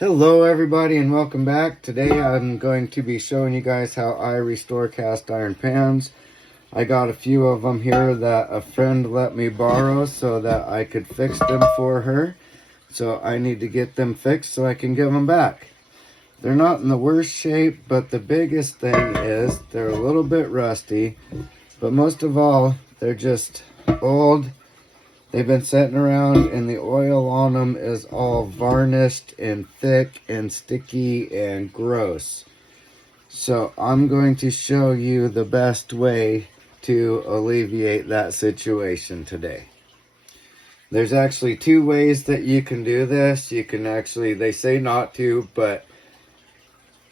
Hello everybody and welcome back. Today I'm going to be showing you guys how I restore cast iron pans. I got a few of them here that a friend let me borrow so that I could fix them for her. So I need to get them fixed so I can give them back. They're not in the worst shape, but the biggest thing is they're a little bit rusty. But most of all, they're just old. They've been sitting around and the oil on them is all varnished and thick and sticky and gross. So I'm going to show you the best way to alleviate that situation today. There's actually two ways that you can do this. You can actually, they say not to, but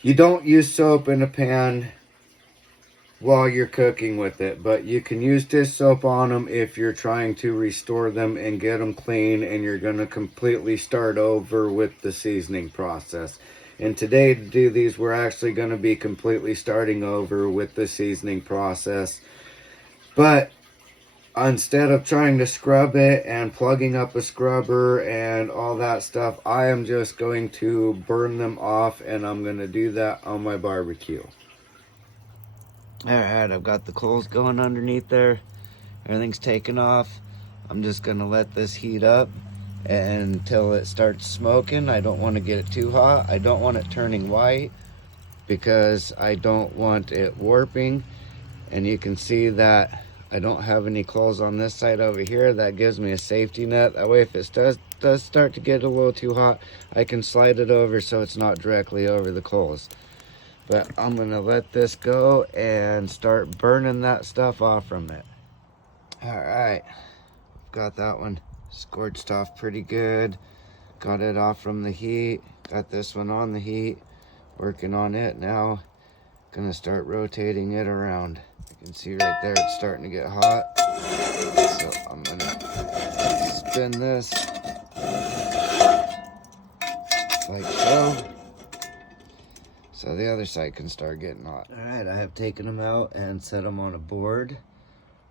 you don't use soap in a pan while you're cooking with it, but you can use dish soap on them if you're trying to restore them and get them clean and you're going to completely start over with the seasoning process. And today to do these, we're actually going to be completely starting over with the seasoning process. But instead of trying to scrub it and plugging up a scrubber and all that stuff, I am just going to burn them off, and I'm going to do that on my barbecue. Alright, I've got the coals going underneath there. Everything's taken off. I'm just going to let this heat up until it starts smoking. I don't want to get it too hot. I don't want it turning white because I don't want it warping. And you can see that I don't have any coals on this side over here. That gives me a safety net. That way if it does start to get a little too hot, I can slide it over so it's not directly over the coals. But I'm going to let this go and start burning that stuff off from it. Alright, got that one scorched off pretty good. Got it off from the heat. Got this one on the heat. Working on it now. Gonna start rotating it around. You can see right there it's starting to get hot. So I'm going to spin this like so. So the other side can start getting hot. Alright, I have taken them out and set them on a board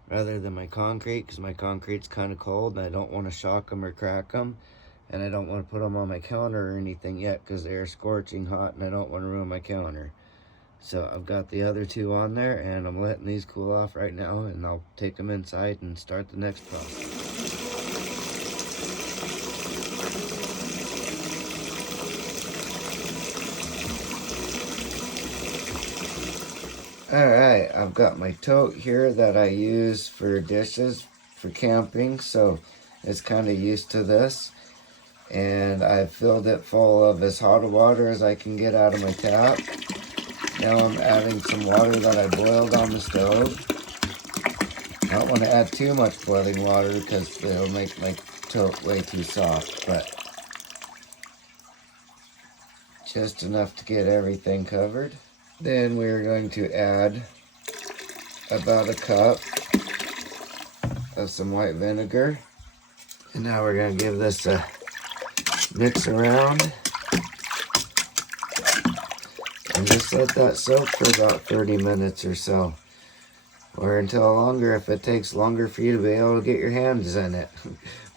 rather than my concrete because my concrete's kind of cold and I don't want to shock them or crack them. And I don't want to put them on my counter or anything yet because they're scorching hot and I don't want to ruin my counter. So I've got the other two on there and I'm letting these cool off right now, and I'll take them inside and start the next process. Alright, I've got my tote here that I use for dishes for camping, so it's kind of used to this. And I've filled it full of as hot water as I can get out of my tap. Now I'm adding some water that I boiled on the stove. I don't want to add too much boiling water because it'll make my tote way too soft, but just enough to get everything covered. Then we're going to add about a cup of some white vinegar. And now we're going to give this a mix around. And just let that soak for about 30 minutes or so. Or until longer if it takes longer for you to be able to get your hands in it.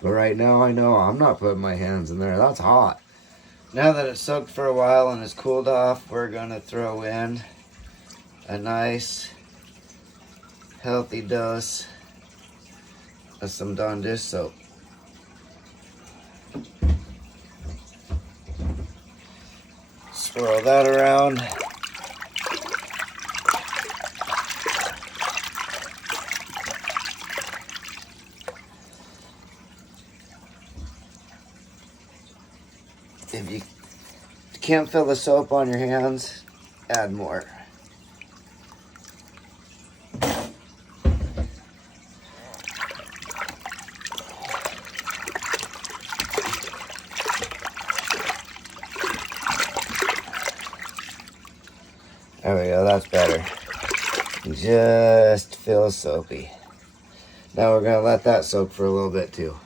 But right now I know I'm not putting my hands in there. That's hot. Now that it's soaked for a while and it's cooled off, we're going to throw in a nice healthy dose of some Dawn dish soap. Swirl that around. If you can't feel the soap on your hands, add more. There we go, that's better. Just feels soapy. Now we're gonna let that soak for a little bit too.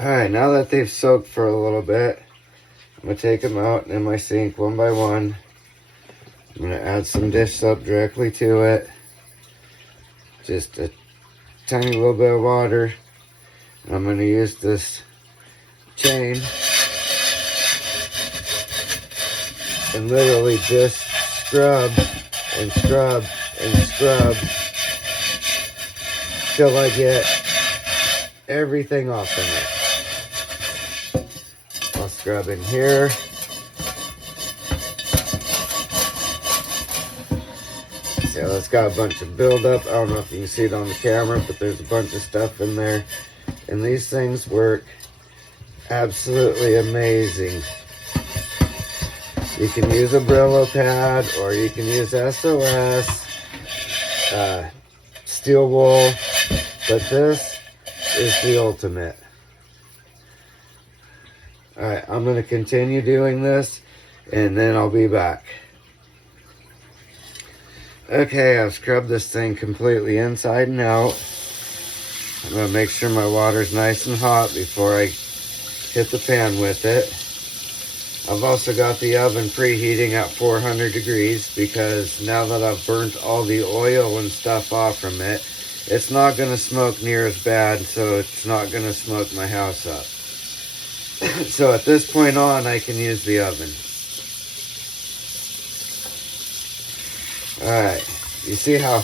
Alright, now that they've soaked for a little bit, I'm going to take them out in my sink one by one. I'm going to add some dish soap directly to it. Just a tiny little bit of water. I'm going to use this chain and literally just scrub and scrub and scrub till I get everything off in it. I'll scrub in here. Yeah, it's got a bunch of buildup. I don't know if you can see it on the camera, but there's a bunch of stuff in there. And these things work absolutely amazing. You can use a Brillo pad, or you can use SOS, steel wool, but this is the ultimate. Alright, I'm going to continue doing this, and then I'll be back. Okay, I've scrubbed this thing completely inside and out. I'm going to make sure my water's nice and hot before I hit the pan with it. I've also got the oven preheating at 400 degrees because now that I've burnt all the oil and stuff off from it, it's not going to smoke near as bad, so it's not going to smoke my house up. So at this point on, I can use the oven. Alright, you see how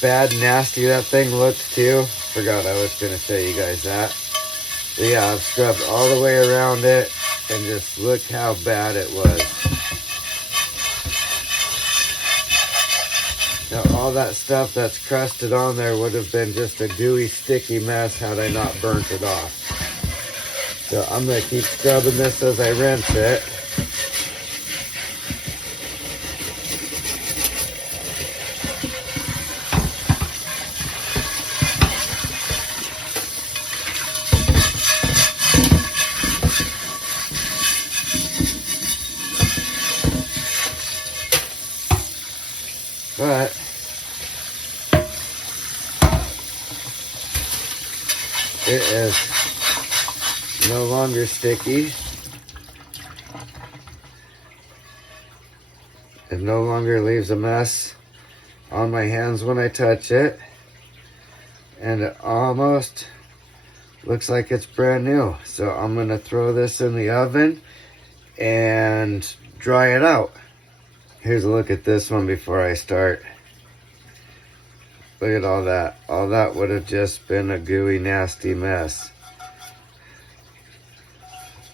bad, nasty that thing looks too? Forgot I was going to show you guys that. But yeah, I've scrubbed all the way around it, and just look how bad it was. Now all that stuff that's crusted on there would have been just a gooey, sticky mess had I not burnt it off. So I'm going to keep scrubbing this as I rinse it. But it is no longer sticky. It no longer leaves a mess on my hands when I touch it. And it almost looks like it's brand new. So I'm going to throw this in the oven and dry it out. Here's a look at this one before I start. Look at all that. All that would have just been a gooey, nasty mess.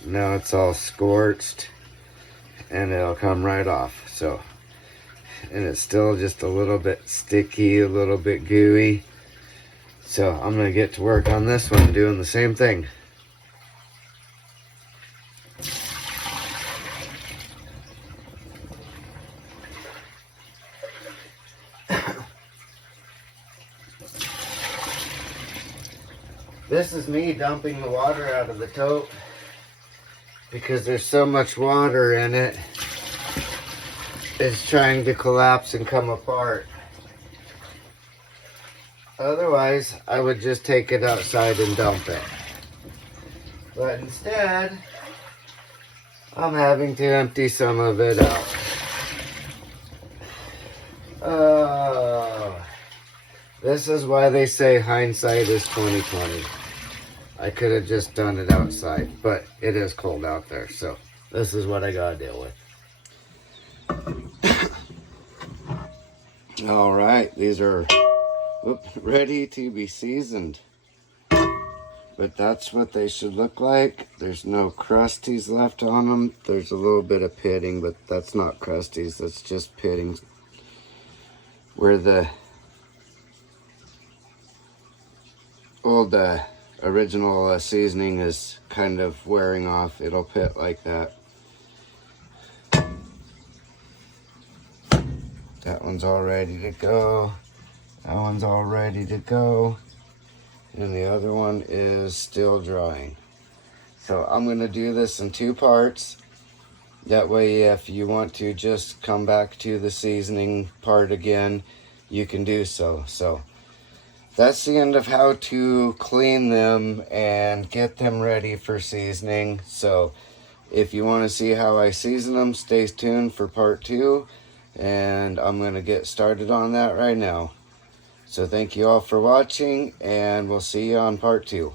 Now it's all scorched and it'll come right off. So, and it's still just a little bit sticky, a little bit gooey. So I'm going to get to work on this one doing the same thing. This is me dumping the water out of the tote because there's so much water in it. It's trying to collapse and come apart. Otherwise, I would just take it outside and dump it. But instead, I'm having to empty some of it out. This is why they say hindsight is 20/20. I could have just done it outside, but it is cold out there, so this is what I gotta deal with. All right, these are ready to be seasoned. But that's what they should look like. There's no crusties left on them. There's a little bit of pitting, but that's not crusties, that's just pitting. Where the old original seasoning is kind of wearing off, it'll pit like that. That one's all ready to go. That one's all ready to go. And the other one is still drying. So I'm going to do this in 2 parts. That way if you want to just come back to the seasoning part again, you can do so. So that's the end of how to clean them and get them ready for seasoning. So if you want to see how I season them, stay tuned for part 2. And I'm going to get started on that right now. So thank you all for watching, and we'll see you on part 2.